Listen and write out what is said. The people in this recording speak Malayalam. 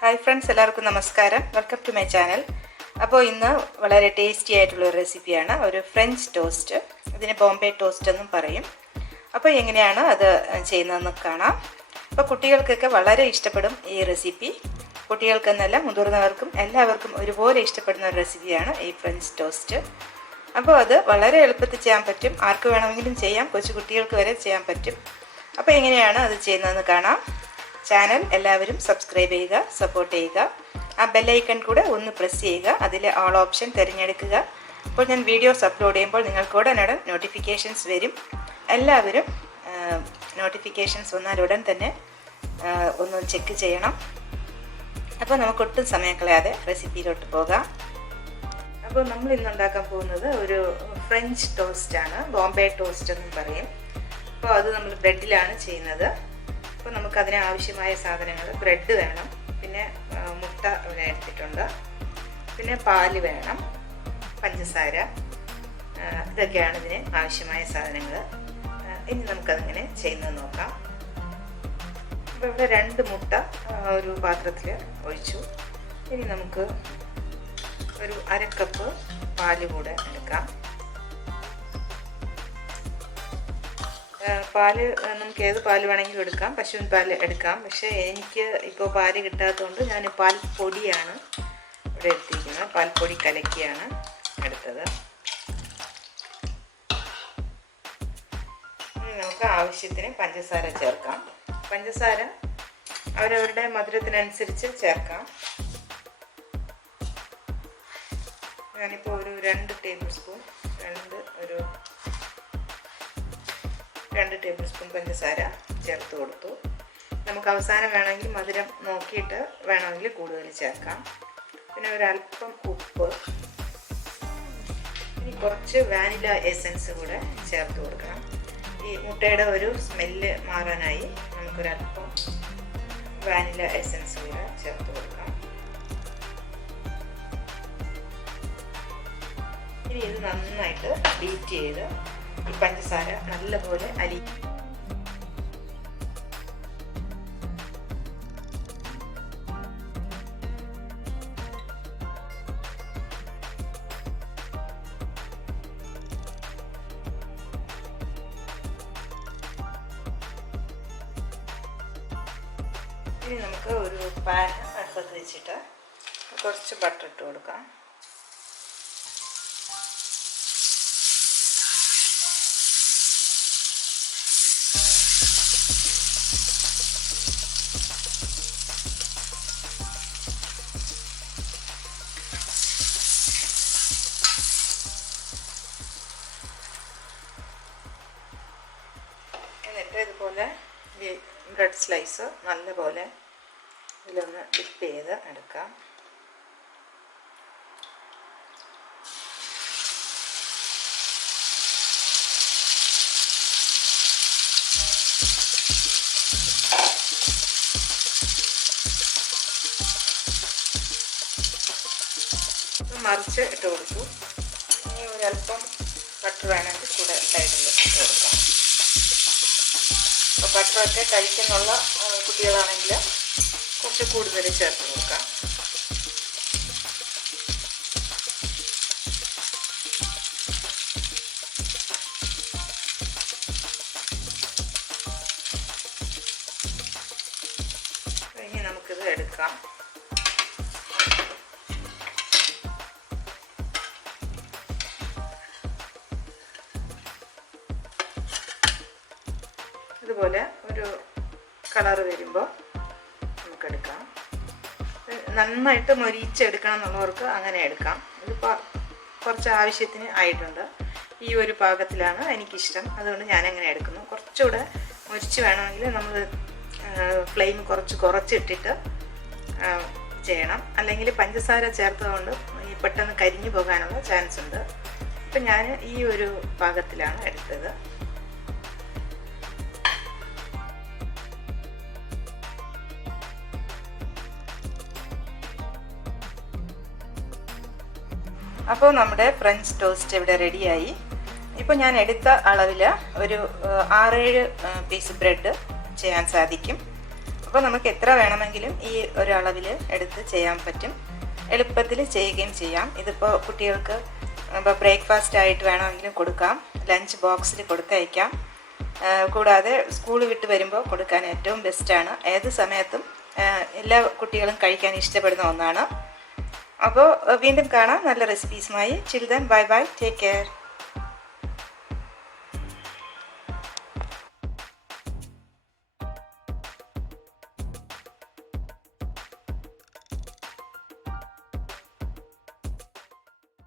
ഹായ് ഫ്രണ്ട്സ്, എല്ലാവർക്കും നമസ്കാരം. Welcome to my channel. അപ്പോൾ ഇന്ന് വളരെ ടേസ്റ്റി ആയിട്ടുള്ള ഒരു റെസിപ്പിയാണ് ഒരു ഫ്രഞ്ച് ടോസ്റ്റ്. ഇതിന് ബോംബെ ടോസ്റ്റ് എന്നും പറയും. അപ്പോൾ എങ്ങനെയാണ് അത് ചെയ്യുന്നതെന്ന് കാണാം. അപ്പോൾ കുട്ടികൾക്കൊക്കെ വളരെ ഇഷ്ടപ്പെടും ഈ റെസിപ്പി. കുട്ടികൾക്കെന്നല്ല മുതിർന്നവർക്കും എല്ലാവർക്കും ഒരുപോലെ ഇഷ്ടപ്പെടുന്ന ഒരു റെസിപ്പിയാണ് ഈ ഫ്രഞ്ച് ടോസ്റ്റ്. അപ്പോൾ അത് വളരെ എളുപ്പത്തിൽ ചെയ്യാൻ പറ്റും. ആർക്ക് വേണമെങ്കിലും ചെയ്യാം, കൊച്ചു കുട്ടികൾക്ക് വരെ ചെയ്യാൻ പറ്റും. അപ്പോൾ എങ്ങനെയാണ് അത് ചെയ്യുന്നതെന്ന് കാണാം. ചാനൽ എല്ലാവരും സബ്സ്ക്രൈബ് ചെയ്യുക, സപ്പോർട്ട് ചെയ്യുക. ആ ബെല്ലൈക്കൺ കൂടെ ഒന്ന് പ്രസ് ചെയ്യുക. അതിൽ ഓൾ ഓപ്ഷൻ തിരഞ്ഞെടുക്കുക. അപ്പോൾ ഞാൻ വീഡിയോസ് അപ്ലോഡ് ചെയ്യുമ്പോൾ നിങ്ങൾക്ക് ഉടനടി നോട്ടിഫിക്കേഷൻസ് വരും. എല്ലാവരും നോട്ടിഫിക്കേഷൻസ് വന്നാൽ ഉടൻ തന്നെ ഒന്ന് ചെക്ക് ചെയ്യണം. അപ്പോൾ നമുക്കൊട്ടും സമയം കളയാതെ റെസിപ്പിയിലോട്ട് പോകാം. അപ്പോൾ നമ്മൾ ഇന്ന് ഉണ്ടാക്കാൻ പോകുന്നത് ഒരു ഫ്രഞ്ച് ടോസ്റ്റാണ്. ബോംബെ ടോസ്റ്റ് എന്നും പറയും. അപ്പോൾ അത് നമ്മൾ ബ്രെഡിലാണ് ചെയ്യുന്നത്. അപ്പോൾ നമുക്കതിന് ആവശ്യമായ സാധനങ്ങൾ ബ്രെഡ് വേണം, പിന്നെ മുട്ട ഇവിടെ എടുത്തിട്ടുണ്ട്, പിന്നെ പാല് വേണം, പഞ്ചസാര, ഇതൊക്കെയാണ് ഇതിന് ആവശ്യമായ സാധനങ്ങൾ. ഇനി നമുക്കതെങ്ങനെ ചെയ്യുന്നത് നോക്കാം. അപ്പോൾ ഇവിടെ 2 മുട്ട ഒരു പാത്രത്തിൽ ഒഴിച്ചു. ഇനി നമുക്ക് ഒരു 1/2 കപ്പ് പാല് കൂടെ എടുക്കാം. പാല് നമുക്ക് ഏത് പാല് വേണമെങ്കിലും എടുക്കാം, പശുവിൻ പാൽ എടുക്കാം. പക്ഷേ എനിക്ക് ഇപ്പോൾ പാല് കിട്ടാത്തതുകൊണ്ട് ഞാൻ പാൽപ്പൊടിയാണ് ഇവിടെ എടുത്തിരിക്കുന്നത്. പാൽപ്പൊടി കലക്കിയാണ് എടുത്തത്. ഇനി നമുക്ക് ആവശ്യത്തിന് പഞ്ചസാര ചേർക്കാം. പഞ്ചസാര അവരവരുടെ മധുരത്തിനനുസരിച്ച് ചേർക്കാം. ഞാനിപ്പോൾ ഒരു 2 ടേബിൾ സ്പൂൺ പഞ്ചസാര ചേർത്ത് കൊടുത്തു. നമുക്ക് അവസാനം വേണമെങ്കിൽ മധുരം നോക്കിയിട്ട് വേണമെങ്കിൽ കൂടുതൽ ചേർക്കാം. പിന്നെ ഒരല്പം ഉപ്പ്, ഇനി കുറച്ച് വാനില എസൻസ് കൂടെ ചേർത്ത് കൊടുക്കണം. ഈ മുട്ടയുടെ ഒരു സ്മെല്ല് മാറാനായി നമുക്കൊരല്പം വാനില എസൻസ് കൂടെ ചേർത്ത് കൊടുക്കാം. ഇനി ഇത് നന്നായിട്ട് ബീറ്റ് ചെയ്ത് ഈ പഞ്ചസാര നല്ലപോലെ ഇനി നമുക്ക് ഒരു പാൻ അടുപ്പത്ത് വെച്ചിട്ട് കുറച്ച് ബട്ടർ ഇട്ട് കൊടുക്കാം. എന്നിട്ട് ഇതുപോലെ ബ്രെഡ് സ്ലൈസ് നല്ലപോലെ ഇതിലൊന്ന് ഡിപ്പ് ചെയ്ത് എടുക്കാം. മറിച്ച് ഇട്ട് കൊടുത്തു. ഇനി ഒരല്പം ബട്ടർ വേണമെങ്കിൽ കൂടെ സൈഡിൽ ഇട്ട് കൊടുക്കാം. അപ്പോൾ ബട്ടറൊക്കെ കഴിക്കുന്നുള്ള കുട്ടികളാണെങ്കിൽ കുറച്ച് കൂടുതൽ ചേർത്ത് കൊടുക്കാം. ഇനി നമുക്കിത് എടുക്കാം. ഇതുപോലെ ഒരു കളർ വരുമ്പോൾ നമുക്കെടുക്കാം. നന്നായിട്ട് മൊരിച്ചെടുക്കണം എന്നുള്ളവർക്ക് അങ്ങനെ എടുക്കാം. ഇതിപ്പോൾ കുറച്ച് ആവശ്യത്തിന് ആയിട്ടുണ്ട്. ഈ ഒരു പാകത്തിലാണ് എനിക്കിഷ്ടം, അതുകൊണ്ട് ഞാനങ്ങനെ എടുക്കുന്നു. കുറച്ചുകൂടെ മൊരിച്ച് വേണമെങ്കിൽ നമ്മൾ ഫ്ലെയിം കുറച്ചിട്ടിട്ട് ചെയ്യണം. അല്ലെങ്കിൽ പഞ്ചസാര ചേർത്തതുകൊണ്ട് ഈ പെട്ടെന്ന് കരിഞ്ഞു പോകാനുള്ള ചാൻസ് ഉണ്ട്. അപ്പം ഞാൻ ഈ ഒരു പാകത്തിലാണ് എടുത്തത്. അപ്പോൾ നമ്മുടെ ഫ്രഞ്ച് ടോസ്റ്റ് ഇവിടെ റെഡിയായി. ഇപ്പോൾ ഞാൻ എടുത്ത അളവിൽ ഒരു 6-7 പീസ് ബ്രെഡ് ചെയ്യാൻ സാധിക്കും. അപ്പോൾ നമുക്ക് എത്ര വേണമെങ്കിലും ഈ ഒരു അളവിൽ എടുത്ത് ചെയ്യാൻ പറ്റും. എളുപ്പത്തിൽ ചെയ്യുകയും ചെയ്യാം. ഇതിപ്പോൾ കുട്ടികൾക്ക് ഇപ്പോൾ ബ്രേക്ക്ഫാസ്റ്റ് ആയിട്ട് വേണമെങ്കിലും കൊടുക്കാം, ലഞ്ച് ബോക്സിൽ കൊടുത്തയക്കാം. കൂടാതെ സ്കൂൾ വിട്ട് വരുമ്പോൾ കൊടുക്കാൻ ഏറ്റവും ബെസ്റ്റാണ്. ഏത് സമയത്തും എല്ലാ കുട്ടികളും കഴിക്കാൻ ഇഷ്ടപ്പെടുന്ന ഒന്നാണ്. അപ്പോൾ വീണ്ടും കാണാം നല്ല റെസിപ്പീസുമായി. Chill then bye bye, take care.